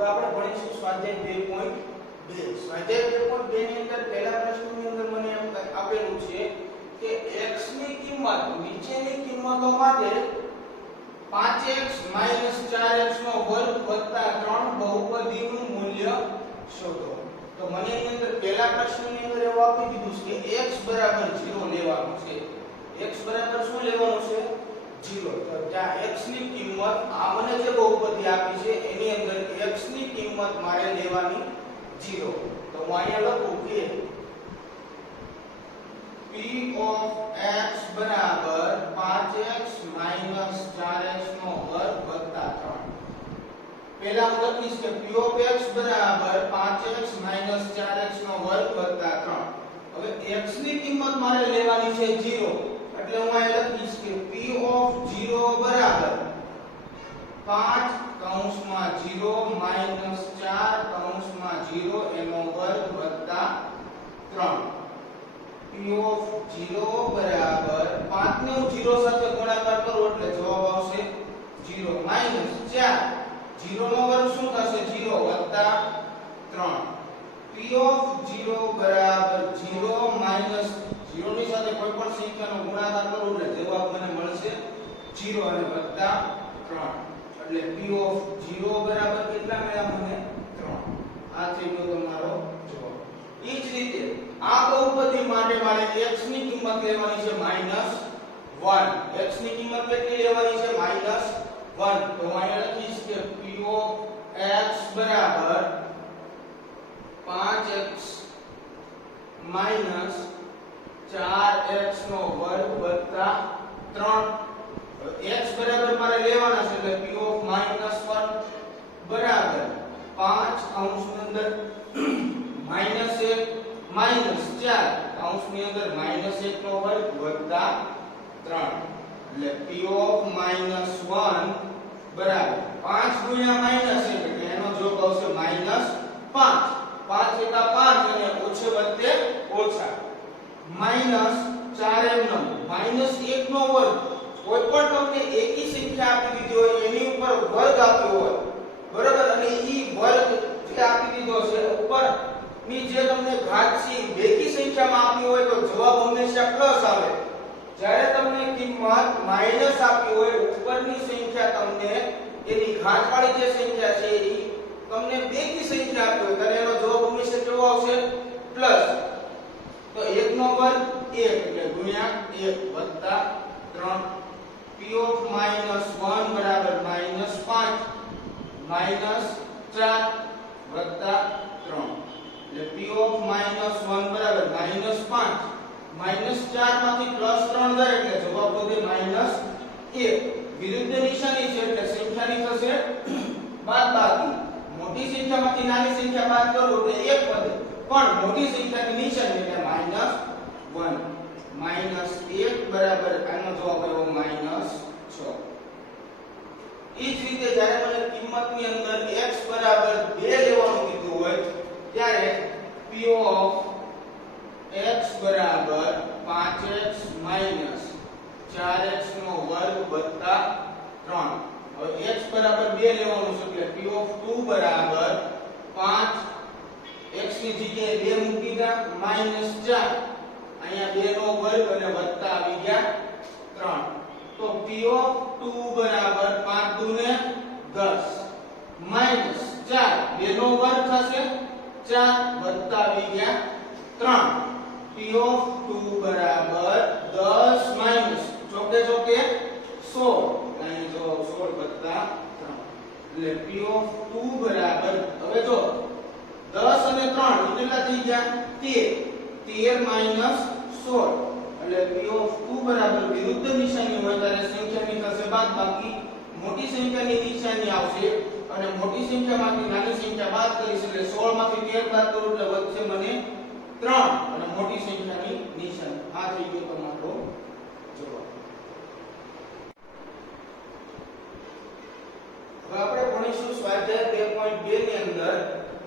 હવે આપણે ભણીશું સ્વાધ્યાય 2.2. સ્વાધ્યાય 2.2 ની અંદર પહેલા પ્રશ્નની અંદર મને આપેલું છે કે x ની કિંમત નીચેની કિંમતો માટે 5x 4x નો વર્ગ વત્તા 3 બહુપદીનું મૂલ્ય શોધો. તો મને એની અંદર પહેલા પ્રશ્નની અંદર એવું આપી દીધું છે કે x બરાબર 0 લેવાનું છે. x બરાબર શું લેવાનું છે? 0. તો ત્યાં x ની કિંમત આ મને જે બહુપદી આપી છે એની અંદર x ની કિંમત મારે લેવાની 0. તો હું અહીંયા લખું કે p of x બરાબર 5x 4x નો વર્ગ વત્તા 3. પહેલા હું લખીશ કે p of x બરાબર 5x 4x નો વર્ગ વત્તા 3. હવે x ની કિંમત મારે લેવાની છે 0. એટલે હું અહીં લખીશ કે p of 0 બરાબર 5 કૌંસમાં 0 4 કૌંસમાં 0 એનો વર્ગ વત્તા 3. p of 0 બરાબર 5 ને હું 0 સાથે ગુણાકાર કરું એટલે જવાબ આવશે 0 માઈનસ 4 0 નો વર્ગ શું થશે 0 વત્તા 3. p of 0 બરાબર 0 માઈનસ 0 ની સાથે કોઈ પણ સંખ્યાનો ગુણાકાર કરું એટલે જવાબ મને મળશે 0 અને વત્તા 3. એટલે p of 0 બરાબર કેટલા મળ્યા મને 3. આ થઈ ગયો તમારો જવાબ. એ જ રીતે આ બહુપદી માટે મારે x ની કિંમત લેવાની છે -1. x ની કિંમત કેટલી લેવાની છે -1. તો અહીંયા લખીશ કે p of x બરાબર 5x 4x નો વર્ગ વત્તા 3. x બરાબર મારે લેવાના છે એટલે p of -1 બરાબર 5 કૌંસની અંદર -1 4 કૌંસની અંદર -1 નો વર્ગ વત્તા 3. એટલે p of -1 બરાબર 5 ગુણ્યા -1 એટલે એનો જવાબ આવશે -5. 5 એકા 5 અને ઓછે વત્તે ઓછા -4m -1 નો વર્ગ. કોઈ પણ તમને એકી સંખ્યા આપી દીધી હોય એની ઉપર વર્ગ આપ્યો હોય બરાબર અને ઈ વર્ગ જે આપી દીધો છે ઉપર ની જે તમને ઘાત છે બેકી સંખ્યામાં આપી હોય તો જવાબ હંમેશા પ્લસ આવે. જ્યારે તમને કિંમત માઈનસ આપી હોય ઉપરની સંખ્યા તમને એની ઘાતવાળી જે સંખ્યા છે એ તમને બેકી સંખ્યા આપી હોય ત્યારે એનો જવાબ હંમેશા કેવો આવશે પ્લસ. તો 1 નો વર્ગ 1 એટલે ગુણ્યા 1 વત્તા 3. p of -1 બરાબર -5 -4 વત્તા 3. એટલે p of -1 બરાબર -5 -4 માંથી +3 જાય એટલે જવાબ વધે -1. વિરુદ્ધ નિશાની છે એટલે સંખ્યાની થશે બાદબાકી. મોટી સંખ્યામાંથી નાની સંખ્યા બાદ કરો એટલે 1 વધે પણ મોટી સંખ્યાની નિશાની એટલે -1 -1 બરાબર આનો જવાબ આવ્યો -6. એ જ રીતે જ્યારે મને કિંમતની અંદર x બરાબર 2 લેવાનું કીધું હોય ત્યારે p of x બરાબર 5x 4x નો વર્ગ વત્તા 3. હવે x બરાબર 2 લેવાનું છે એટલે p of 2 બરાબર 5 x ની જગ્યાએ 2 મૂકી દા -4 અહીંયા 2 નો વર્ગ અને વત્તા આવી ગયા 3. તો p of 2 બરાબર 5 દુને 10 -4 2 નો વર્ગ થશે 4 વત્તા આવી ગયા 3. p of 2 બરાબર 10 માઈનસ ચોકે ચોકે 16 અહીં જો 16 વત્તા 3 એટલે p of 2 બરાબર હવે જો 10 અને 3 કેટલા થઈ ગયા 13 માઈનસ 16 એટલે p of 2 બરાબર વિરુદ્ધ નિશાની હોય ત્યારે સંખ્યાની થશે બાદબાકી. મોટી સંખ્યાની નિશાની આવશે અને મોટી સંખ્યામાંથી નાની સંખ્યા બાદ કરીશ એટલે 16 માંથી 13 બાદ કરું એટલે વધશે મને 3 અને મોટી સંખ્યાની નિશાની. આ થઈ ગયો તમારો જવાબ. હવે આપણે ભણીશું સ્વાધ્યાય 2.2 ની અંદર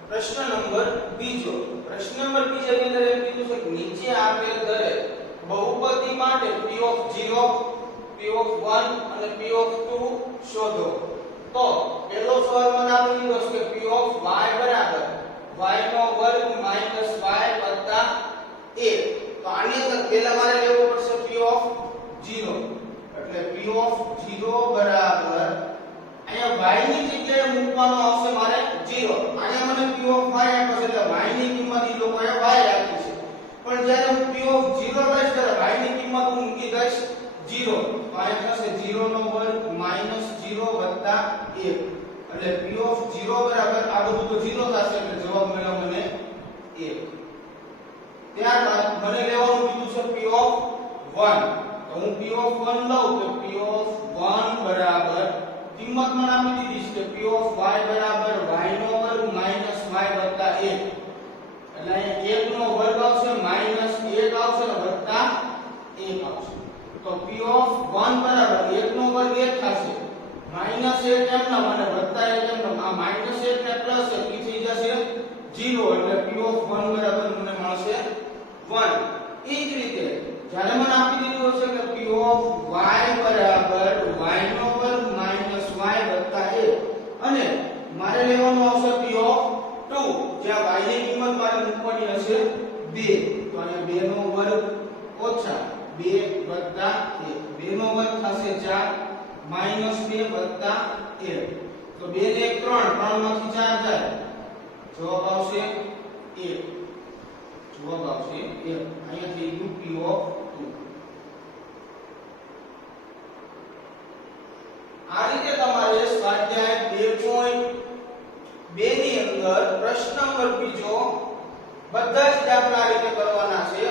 પ્રશ્ન નંબર 2. પ્રશ્ન નંબર 2 ની અંદર એમ કીધું છે કે નીચે આપેલ દરેક બહુપદી માટે p of 0 p of 1 અને p of 2 શોધો. તો પહેલો સવાલ મને આપી દીધો છે કે p of y બરાબર y નો વર્ગ માઈનસ y વત્તા 1. તો આની અંદર પહેલા મારે લેવો પડશે p ઓફ 0. એટલે p ઓફ 0 બરાબર અહીંયા y ની જગ્યાએ મૂકવાનો આવશે મારે 0. અહીંયા મને p ઓફ y આપ્યો છે એટલે y ની કિંમત ઈ લોકોએ y આપી છે. પણ જ્યારે હું p ઓફ 0 લઈશ ત્યારે y ની કિંમત હું મૂકી દઈશ 0. તો અહીંયા થશે 0 નો વર્ગ માઈનસ 0 વત્તા 1. એટલે p ઓફ 0 બરાબર આ બધું તો 0 થશે એટલે જવાબ મળ્યો મને 1. ત્યારબાદ મને લેવાનું કીધું છે p ઓફ 1. તો હું p ઓફ 1 લઉં તો p ઓફ 1 બરાબર કિંમત મને આપી દીધી છે p ઓફ y બરાબર y નો વર્ગ માઈનસ y વત્તા 1. એટલે અહીંયા 1 નો વર્ગ આવશે માઈનસ 1 આવશે અને વત્તા 1 આવશે. તો p ઓફ 1 બરાબર 1 નો વર્ગ 1 થશે માઈનસ 1 એમ ના મને વત્તા 1 એમ ના આ માઈનસ 1 ને પ્લસ 1 ઈ થઈ જશે 0. એટલે p ઓફ 1 બરાબર મને મળશે 1. એ જ રીતે જ્યારે મને આપી દીધું હશે કે p ઓફ y બરાબર y નો વર્ગ માઈનસ y વત્તા 1 અને મારે લેવાનું આવશે p ઓફ 2 જ્યાં y ની કિંમત મારે મૂકવાની હશે 2. તો અહીંયા 2 નો વર્ગ ઓછા 2 વત્તા 1 2 નો વર્ગ થશે 4 માઈનસ 2 વત્તા 1. તો 2 ને 1 3 3 માંથી 4 જાય જવાબ આવશે 1. જવાબ આવશે 1. અહીંયા થઈ ગયું p ઓફ